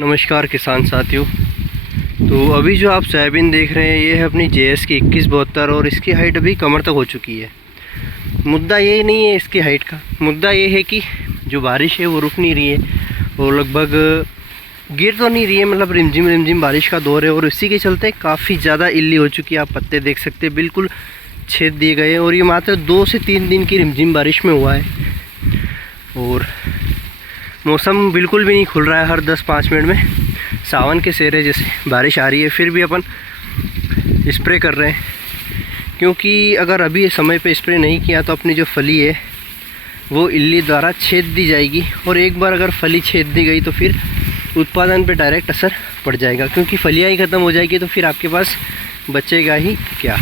नमस्कार किसान साथियों। तो अभी जो आप सोयाबीन देख रहे हैं ये है अपनी JS की 2172 और इसकी हाइट अभी कमर तक हो चुकी है। मुद्दा ये नहीं है इसकी हाइट का, मुद्दा ये है कि जो बारिश है वो रुक नहीं रही है और लगभग गिर तो नहीं रही है, मतलब रिमझिम रिमझिम बारिश का दौर है और इसी के चलते काफ़ी ज़्यादा इल्ली हो चुकी है। आप पत्ते देख सकते हैं बिल्कुल छेद दिए गए हैं और ये मात्र 2 से 3 दिन की रिमझिम बारिश में हुआ है और मौसम बिल्कुल भी नहीं खुल रहा है। हर 10-5 मिनट में सावन के सेहरे जैसे बारिश आ रही है, फिर भी अपन स्प्रे कर रहे हैं क्योंकि अगर अभी समय पे स्प्रे नहीं किया तो अपनी जो फली है वो इल्ली द्वारा छेद दी जाएगी और एक बार अगर फली छेद दी गई तो फिर उत्पादन पे डायरेक्ट असर पड़ जाएगा क्योंकि फलियाँ ही ख़त्म हो जाएगी तो फिर आपके पास बचेगा ही क्या।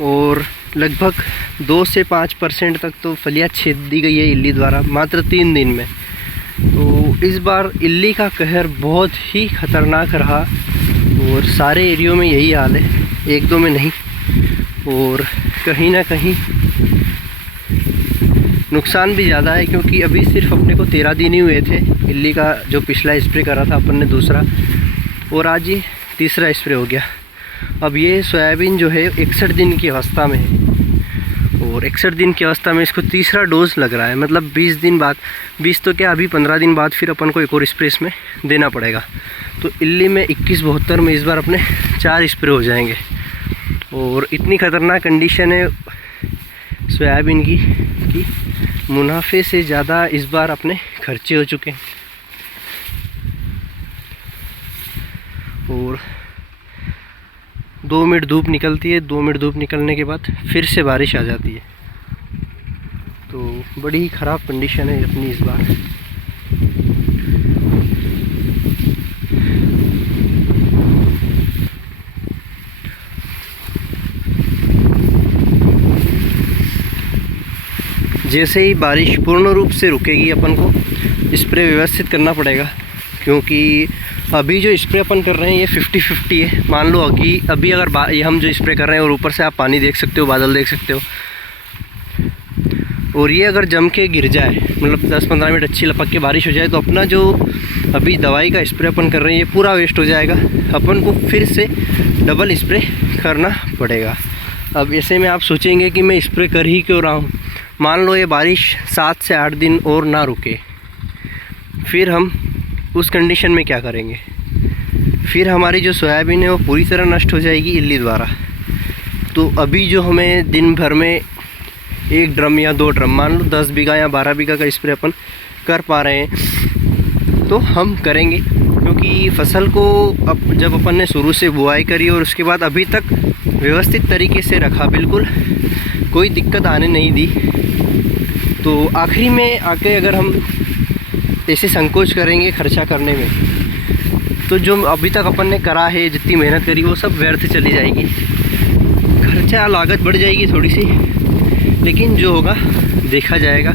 और लगभग 2 से 5% तक तो फलियाँ छेद दी गई है इल्ली द्वारा मात्र 3 दिन में। तो इस बार इल्ली का कहर बहुत ही ख़तरनाक रहा और सारे एरियो में यही हाल है, 1-2 में नहीं। और कहीं ना कहीं नुकसान भी ज़्यादा है क्योंकि अभी सिर्फ अपने को 13 दिन ही हुए थे इल्ली का, जो पिछला स्प्रे करा था अपन ने दूसरा, और आज ये तीसरा स्प्रे हो गया। अब ये सोयाबीन जो है 61 दिन की अवस्था में है और 61 दिन की अवस्था में इसको तीसरा डोज लग रहा है, मतलब 20 दिन बाद, 20 तो क्या अभी 15 दिन बाद फिर अपन को एक और स्प्रे इसमें देना पड़ेगा। तो इल्ली में 2172 में इस बार अपने 4 स्प्रे हो जाएंगे और इतनी ख़तरनाक कंडीशन है सोयाबीन की कि मुनाफे से ज़्यादा इस बार अपने खर्चे हो चुके हैं। और 2 मिनट धूप निकलती है, 2 मिनट धूप निकलने के बाद फिर से बारिश आ जाती है। तो बड़ी ही ख़राब कंडीशन है अपनी इस बार। जैसे ही बारिश पूर्ण रूप से रुकेगी अपन को स्प्रे व्यवस्थित करना पड़ेगा क्योंकि अभी जो स्प्रे अपन कर रहे हैं ये 50-50 है। मान लो कि अभी अगर ये हम जो स्प्रे कर रहे हैं और ऊपर से आप पानी देख सकते हो, बादल देख सकते हो, और ये अगर जम के गिर जाए, मतलब 10-15 मिनट अच्छी लपक के बारिश हो जाए तो अपना जो अभी दवाई का स्प्रे अपन कर रहे हैं ये पूरा वेस्ट हो जाएगा। अपन को फिर से डबल स्प्रे करना पड़ेगा। अब ऐसे में आप सोचेंगे कि मैं स्प्रे कर ही क्यों रहा हूँ। मान लो ये बारिश 7 से 8 दिन और ना रुके, फिर हम उस कंडीशन में क्या करेंगे? फिर हमारी जो सोयाबीन है वो पूरी तरह नष्ट हो जाएगी इल्ली द्वारा। तो अभी जो हमें दिन भर में 1 ड्रम या 2 ड्रम, मान लो 10 बीघा या 12 बीघा का स्प्रे अपन कर पा रहे हैं तो हम करेंगे क्योंकि फसल को अब जब अपन ने शुरू से बुआई करी और उसके बाद अभी तक व्यवस्थित तरीके से रखा, बिल्कुल कोई दिक्कत आने नहीं दी, तो आखिरी में आके अगर हम ऐसे संकोच करेंगे खर्चा करने में तो जो अभी तक अपन ने करा है, जितनी मेहनत करी वो सब व्यर्थ चली जाएगी। खर्चा लागत बढ़ जाएगी थोड़ी सी, लेकिन जो होगा देखा जाएगा।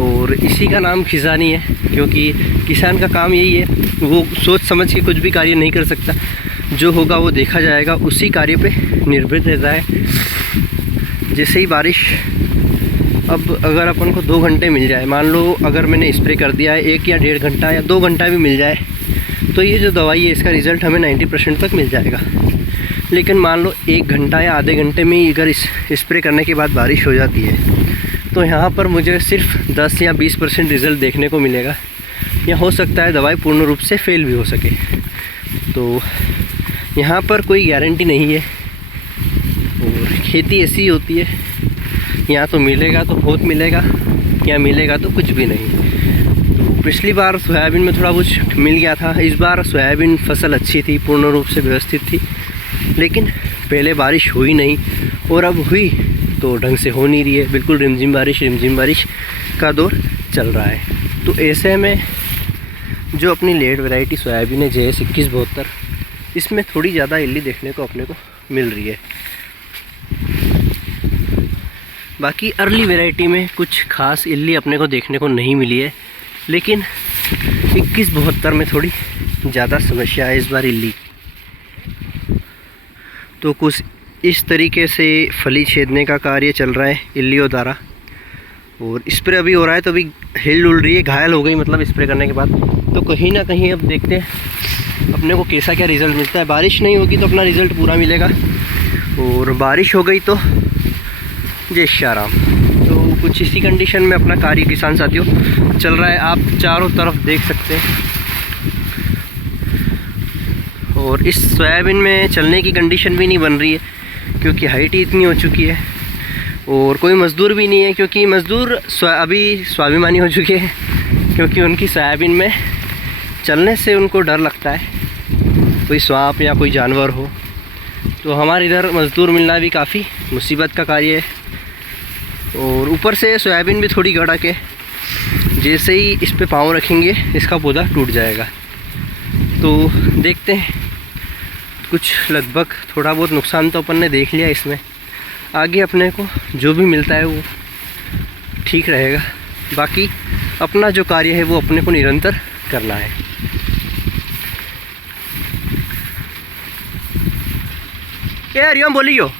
और इसी का नाम किसानी है क्योंकि किसान का काम यही है, वो सोच समझ के कुछ भी कार्य नहीं कर सकता। जो होगा वो देखा जाएगा, उसी कार्य पे निर्भर रहता है। जैसे ही बारिश, अब अगर अपन को 2 घंटे मिल जाए, मान लो अगर मैंने स्प्रे कर दिया है 1 या 1.5 घंटा या 2 घंटा भी मिल जाए तो ये जो दवाई है इसका रिज़ल्ट हमें 90% तक मिल जाएगा। लेकिन मान लो 1 घंटा या आधे घंटे में ही अगर इस स्प्रे करने के बाद बारिश हो जाती है तो यहाँ पर मुझे सिर्फ 10 या 20% रिज़ल्ट देखने को मिलेगा, या हो सकता है दवाई पूर्ण रूप से फेल भी हो सके। तो यहाँ पर कोई गारंटी नहीं है और खेती ऐसी होती है, या तो मिलेगा तो बहुत मिलेगा या मिलेगा तो कुछ भी नहीं। तो पिछली बार सोयाबीन में थोड़ा कुछ मिल गया था, इस बार सोयाबीन फसल अच्छी थी, पूर्ण रूप से व्यवस्थित थी, लेकिन पहले बारिश हुई नहीं और अब हुई तो ढंग से हो नहीं रही है। बिल्कुल रिमझिम बारिश का दौर चल रहा है। तो ऐसे में जो अपनी लेट वैरायटी सोयाबीन है JS 2172, इसमें थोड़ी ज़्यादा इल्ली देखने को अपने को मिल रही है। बाकी अर्ली वैरायटी में कुछ खास इल्ली अपने को देखने को नहीं मिली है, लेकिन 2172 में थोड़ी ज़्यादा समस्या है इस बार इल्ली। तो कुछ इस तरीके से फली छेदने का कार्य चल रहा है इल्लियों द्वारा और स्प्रे अभी हो रहा है। तो अभी हिल उल रही है, घायल हो गई मतलब स्प्रे करने के बाद। तो कहीं ना कहीं अब देखते हैं अपने को कैसा क्या रिज़ल्ट मिलता है। बारिश नहीं होगी तो अपना रिज़ल्ट पूरा मिलेगा, और बारिश हो गई तो जय श्री राम। तो कुछ इसी कंडीशन में अपना कार्य किसान साथियों चल रहा है। आप चारों तरफ देख सकते हैं, और इस सोयाबीन में चलने की कंडीशन भी नहीं बन रही है क्योंकि हाइट ही इतनी हो चुकी है, और कोई मज़दूर भी नहीं है क्योंकि मज़दूर अभी स्वाभिमानी हो चुके हैं, क्योंकि उनकी सोयाबीन में चलने से उनको डर लगता है, कोई सांप या कोई जानवर हो। तो हमारे इधर मज़दूर मिलना भी काफ़ी मुसीबत का कार्य है, और ऊपर से सोयाबीन भी थोड़ी गड़क है, जैसे ही इस पे पाँव रखेंगे इसका पौधा टूट जाएगा। तो देखते हैं, कुछ लगभग थोड़ा बहुत नुकसान तो अपन ने देख लिया इसमें, आगे अपने को जो भी मिलता है वो ठीक रहेगा। बाकी अपना जो कार्य है वो अपने को निरंतर करना है। ये हरिओम बोलियो।